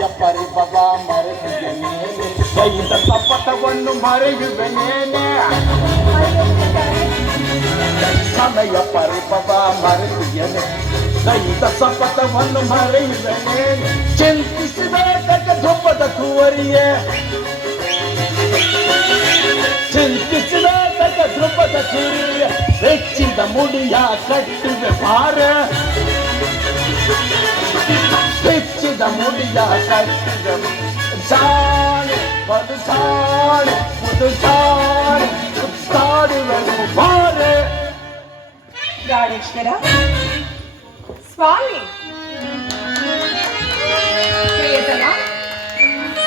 ಸಮಯ ಪರಿಭವ ಮರೆಯುವೆನೇನೆ ದೈದ ಶಪಥವನ್ನು ಮರೆಯುವೆನೇನೆ ಸಮಯ ಪರಿಭವ ಮರೆಯುವೆನೆ ದೈದ ಶಪಥವನ್ನು ಮರೆಯುವೆನೇನೆ ಚಿಂತಿಸಿದಾಗ ಧೂಪದ ಕುವರಿಯೇ ಚಿಂತಿಸಿದಾಗ ಧ್ರುಪದ ಕುರಿಯ ಹೆಚ್ಚಿದ ಮುಡಿಯ ಕಟ್ಟಿವೆ ಭಾರ ಹೆಚ್ಚಿದ ಮುಡಿಯ ಕಟ್ಟಿವೆ ಜಾಣೆ ಮದು ಜಾಣೆ ಮುದು ಜಾಣೆ ಉತ್ತಾಡುವೆನು ಭಾರ ಗಾಢೇಶ್ವರ ಸ್ವಾಮಿ ಪ್ರಿಯತಮ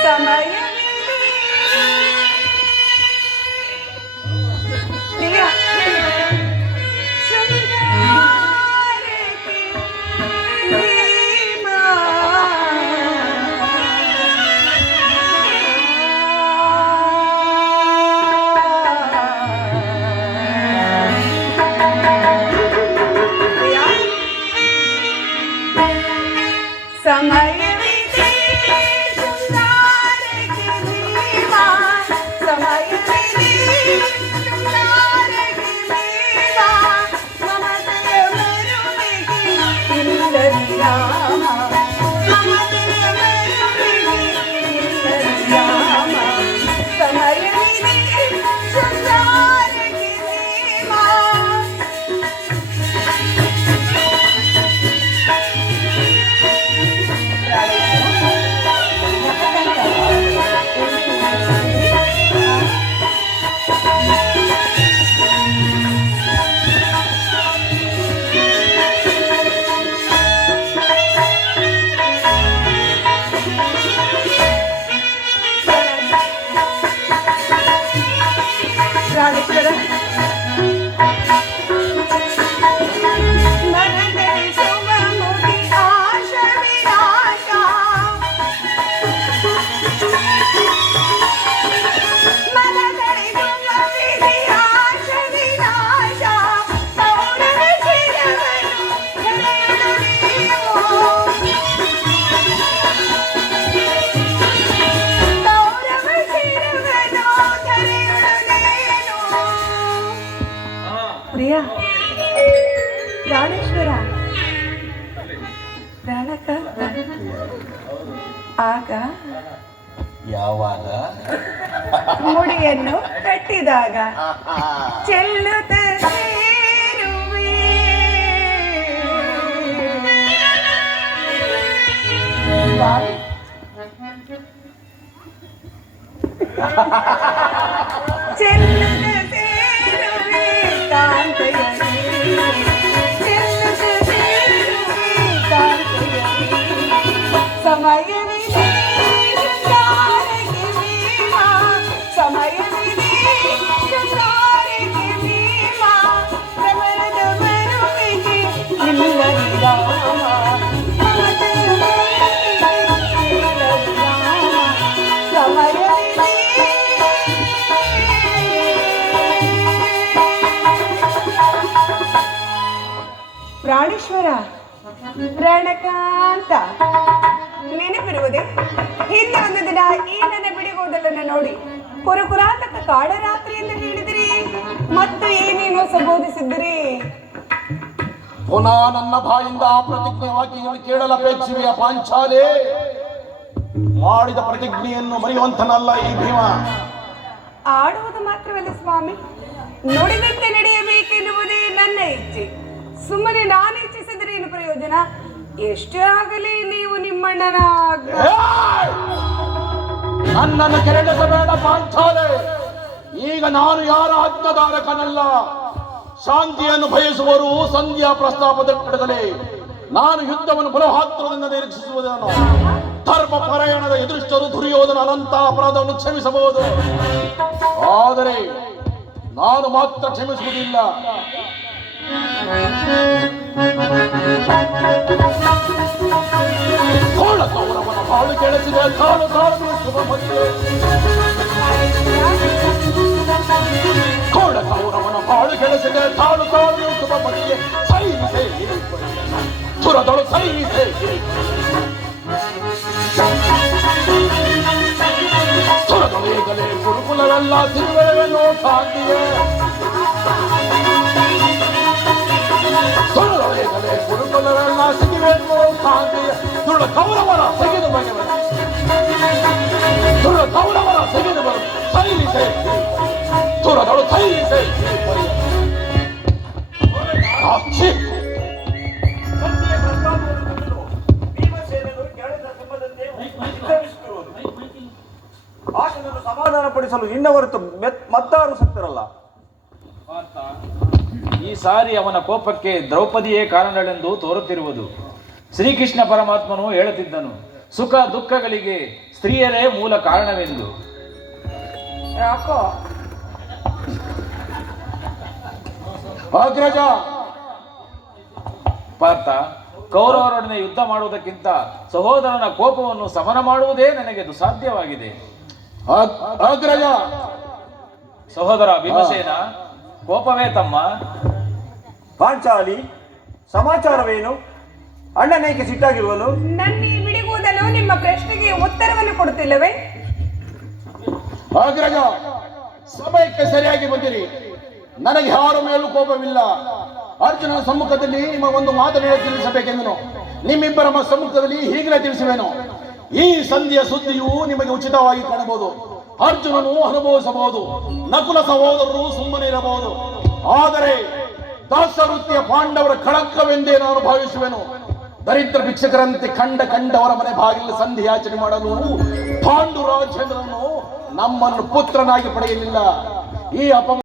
ಸಮಯ ಪ್ರಿಯ ಗಾಢೇಶ್ವರ ಪ್ರಾಣಕ ಆಗ ಯಾವಾಗ ಮುಡಿಯನ್ನು ಕಟ್ಟಿದಾಗ ಚೆಲ್ಲುತ್ತ ಚೆಲ್ಲುತ್ತ ಸಮಯವಿದೆ ಸಮಯವಿದೆ ಪ್ರಮರದ ಬರುವಿಗೆ ಪ್ರಾಣೇಶ್ವರ ಪ್ರಾಣಕಾಂತ ನೆನಪಿರುವುದೇ ಹಿಂದೆ ಒಂದು ದಿನ ಈ ನನ್ನ ಬಿಡಿಗೋದಲನ್ನು ನೋಡಿ ಕುರುಕುರಾತಕ ಕಾಡರಾತ್ರಿ ಎಂದು ಹೇಳಿದಿರಿ ಮತ್ತು ಏನೇನೋ ಸಂಬೋಧಿಸಿದ್ದಿರಿ. ಪುನಃ ನನ್ನ ಬಾಯಿಂದ ಆ ಪ್ರತಿಜ್ಞೆ ವಾಕ್ಯಗಳು ಕೇಳಲಪೇಕ್ಷಿವೆಯ ಪಾಂಚಾಲೆ. ಮಾಡಿದ ಪ್ರತಿಜ್ಞೆಯನ್ನು ಮರೆಯುವಂತನಲ್ಲ ಈ ಭೀಮ. ಆಡುವುದು ಮಾತ್ರವಲ್ಲ ಸ್ವಾಮಿ, ನುಡಿದಂತೆ ನಡೆಯಬೇಕೆನ್ನುವುದೇ ನನ್ನ ಇಚ್ಛೆ. ಸುಮ್ಮನೆ ನಾನು ಇಚ್ಛಿಸಿದ್ರೆ ಏನು ಪ್ರಯೋಜನ? ಎಷ್ಟೇ ಆಗಲಿ ನೀವು ನಿಮ್ಮಣ್ಣನ ನನ್ನನ್ನು ಕೆರಳಿಸಬೇಡ ಪಾಂಚಾಲೆ. ಈಗ ನಾನು ಯಾರ ಆಜ್ಞಾಧಾರಕನಲ್ಲ. ಶಾಂತಿಯನ್ನು ಬಯಸುವರು ಸಂಧ್ಯಾ ಪ್ರಸ್ತಾಪದೊಡಗಲೇ ನಾನು ಯುದ್ಧವನ್ನು ಬಲಹಾತ್ರದಿಂದ ನಿರೀಕ್ಷಿಸುವುದನ್ನು. ಧರ್ಮ ಪರಾಯಣದ ಎದುರಿಷ್ಟರು ದುರ್ಯೋಧನ ಅನಂತ ಅಪರಾಧವನ್ನು ಕ್ಷಮಿಸಬಹುದು, ಆದರೆ ನಾನು ಮಾತ್ರ ಕ್ಷಮಿಸುವುದಿಲ್ಲ. ಕೌರವನ ಬಾಳು ಕೆಳಸಿದೆ ಕಾಲು ಕಾಲು ಶುಭ ಮಧ್ಯೆ. ಕೌರವನ ಬಾಳು ಕೆಳಸಿದೆ ಕಾಲು ಕಾಲು ಶುಭ ಮಧ್ಯೆ. ಸೈನಿಸೆ ಸುರದಳು ಸೈನಿಸೆ ಕುರುಕುಲರೆಲ್ಲ ಸಿಗುವೆನೋ ಕಾಂತಿಗೆ ಸುಳ್ಳೊಳಗಲೆ ಕುರುಕುಲರೆಲ್ಲ ಸಿಗುವೆನೋ ಕಾಂತಿಗೆ ಸುಳ್ಳು ಕೌರವರ ತೆಗೆದು ಬಗೆವರ ಸುಳ್ಳು ಕೌರವರ ತೆಗೆದು ಬರು ಸೈಲಿಸೆ ಸುರದಳು ಸೈಲಿಸೆ ಅಚ್ಚಿ ಆತನನ್ನು ಸಮಾಧಾನ ಪಡಿಸಲು ನಿನ್ನ ಹೊರತು ಮತ್ತಾರು ಸತ್ತರಲ್ಲ. ಈ ಸಾರಿ ಅವನ ಕೋಪಕ್ಕೆ ದ್ರೌಪದಿಯೇ ಕಾರಣಗಳೆಂದು ತೋರುತ್ತಿರುವುದು. ಶ್ರೀಕೃಷ್ಣ ಪರಮಾತ್ಮನು ಹೇಳುತ್ತಿದ್ದನು, ಸುಖ ದುಃಖಗಳಿಗೆ ಸ್ತ್ರೀಯರೇ ಮೂಲ ಕಾರಣವೆಂದು. ಯಾಕೋ ಅಗ್ರಜ ಪಾರ್ಥ, ಕೌರವರೊಡನೆ ಯುದ್ಧ ಮಾಡುವುದಕ್ಕಿಂತ ಸಹೋದರನ ಕೋಪವನ್ನು ಸಮನ ಮಾಡುವುದೇ ನನಗೆ ದುಸಾಧ್ಯವಾಗಿದೆ. ಅಗ್ರಜ ಸಹೋದರ ಭೀಮಸೇನ, ಕೋಪವೇ ತಮ್ಮ? ಪಾಂಚಾಲಿ, ಸಮಾಚಾರವೇನು? ಅಣ್ಣನೇಕೆ ಸಿಟ್ಟಾಗಿರುವನು? ನನ್ನ ಈ ಬಿಡಿಗೂದಲು ನಿಮ್ಮ ಪ್ರಶ್ನೆಗೆ ಉತ್ತರವನ್ನು ಕೊಡುತ್ತಿಲ್ಲವೇ? ಅಗ್ರಜ, ಸಮಯಕ್ಕೆ ಸರಿಯಾಗಿ ಬಂದಿರಿ. ನನಗೆ ಯಾರ ಮೇಲೂ ಕೋಪವಿಲ್ಲ. ಅರ್ಜುನನ ಸಮ್ಮುಖದಲ್ಲಿ ನಿಮ್ಮ ಒಂದು ಮಾತನ್ನು ತಿಳಿಸಬೇಕೆಂದನು. ನಿಮ್ಮಿಬ್ಬರ ಸಮ್ಮುಖದಲ್ಲಿ ಹೀಗಲೇ ತಿಳಿಸುವೆನು. ಈ ಸಂಧಿಯ ಸುದ್ದಿಯು ನಿಮಗೆ ಉಚಿತವಾಗಿ ಕಾಣಬಹುದು. ಅರ್ಜುನನು ಅನುಭವಿಸಬಹುದು, ನಕುಲ ಸಹೋದರರು ಸುಮ್ಮನೆ ಇರಬಹುದು. ಆದರೆ ದಾಸವೃತ್ತಿಯ ಪಾಂಡವರ ಕಳಂಕವೆಂದೇ ನಾನು ಭಾವಿಸುವೆನು. ದರಿದ್ರ ಭಿಕ್ಷಕರಂತೆ ಕಂಡವರ ಮನೆ ಬಾಗಿಲು ಸಂಧಿಯಾಚನೆ ಮಾಡಲು ಪಾಂಡು ರಾಜೇಂದ್ರನು ನಮ್ಮನ್ನು ಪುತ್ರನಾಗಿ ಪಡೆಯಲಿಲ್ಲ. ಈ